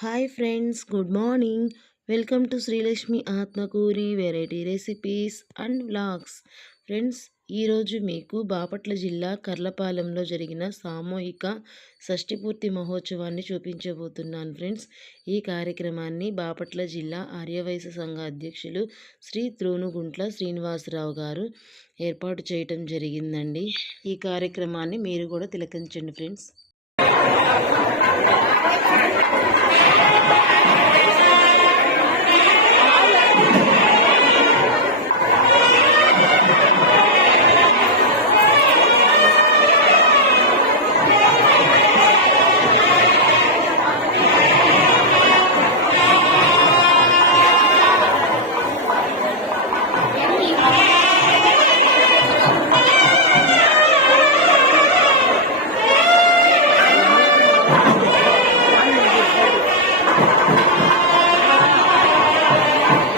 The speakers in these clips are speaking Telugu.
Hi friends, good morning. Welcome to Srilakshmi Atmakuri variety recipes and vlogs. Friends, ఈరోజు మీకు బాపట్ల జిల్లా కర్లపాలెంలో జరిగిన సామూహిక షష్ఠిపూర్తి మహోత్సవాన్ని చూపించబోతున్నాను. ఫ్రెండ్స్, ఈ కార్యక్రమాన్ని బాపట్ల జిల్లా ఆర్యవైశ్య సంఘ అధ్యక్షులు శ్రీ త్రోనుగుంట్ల శ్రీనివాసరావు గారు ఏర్పాటు చేయటం జరిగిందండి. ఈ కార్యక్రమాన్ని మీరు కూడా తిలకించండి ఫ్రెండ్స్.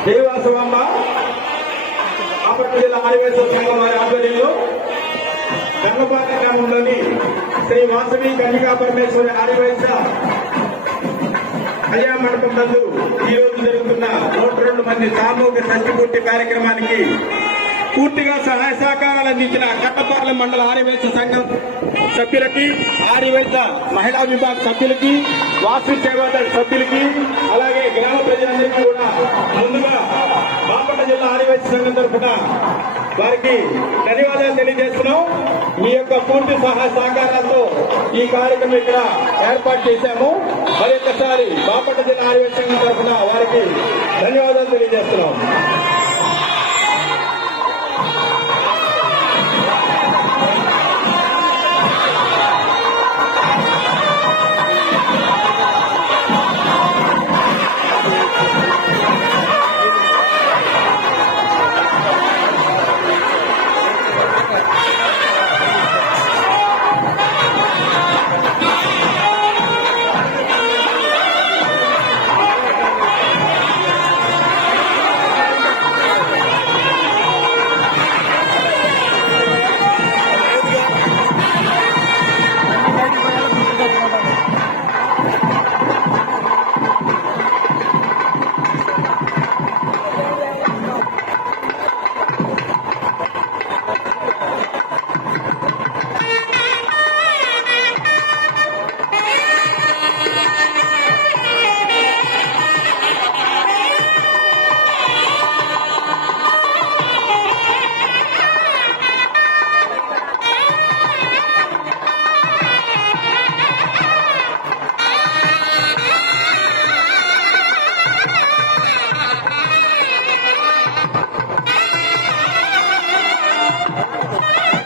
దేవాసవమ్మ బాపట్ల జిల్లా ఆదివాసీ సంఘం వారి ఆధ్వర్యంలో కర్లపాలెం గ్రామంలోని శ్రీ వాసవి కన్యకా పరమేశ్వరి ఆదివాస కళ్యాణ మండపం నందు ఈ రోజు జరుగుతున్న 102 మంది సామూహిక షష్ఠిపూర్తి కార్యక్రమానికి పూర్తిగా సహాయ సహకారాలు అందించిన కట్టపాలెం మండల ఆర్యవైశ్య సంఘం సభ్యులకి, ఆర్యవైశ్య మహిళా విభాగ సభ్యులకి, వాసు సేవాదళ సభ్యులకి, అలాగే గ్రామ ప్రజలందరికీ కూడా ముందుగా బాపట్ల జిల్లా ఆర్యవైశ్య సంఘం తరఫున వారికి ధన్యవాదాలు తెలియజేస్తున్నాం. మీ యొక్క పూర్తి సహాయ సహకారాలతో ఈ కార్యక్రమం ఇక్కడ ఏర్పాటు చేశాము. మరి ఒక్కసారి బాపట్ల జిల్లా ఆర్యవైశ్య సంఘం తరఫున వారికి ధన్యవాదాలు తెలియజేస్తున్నాం.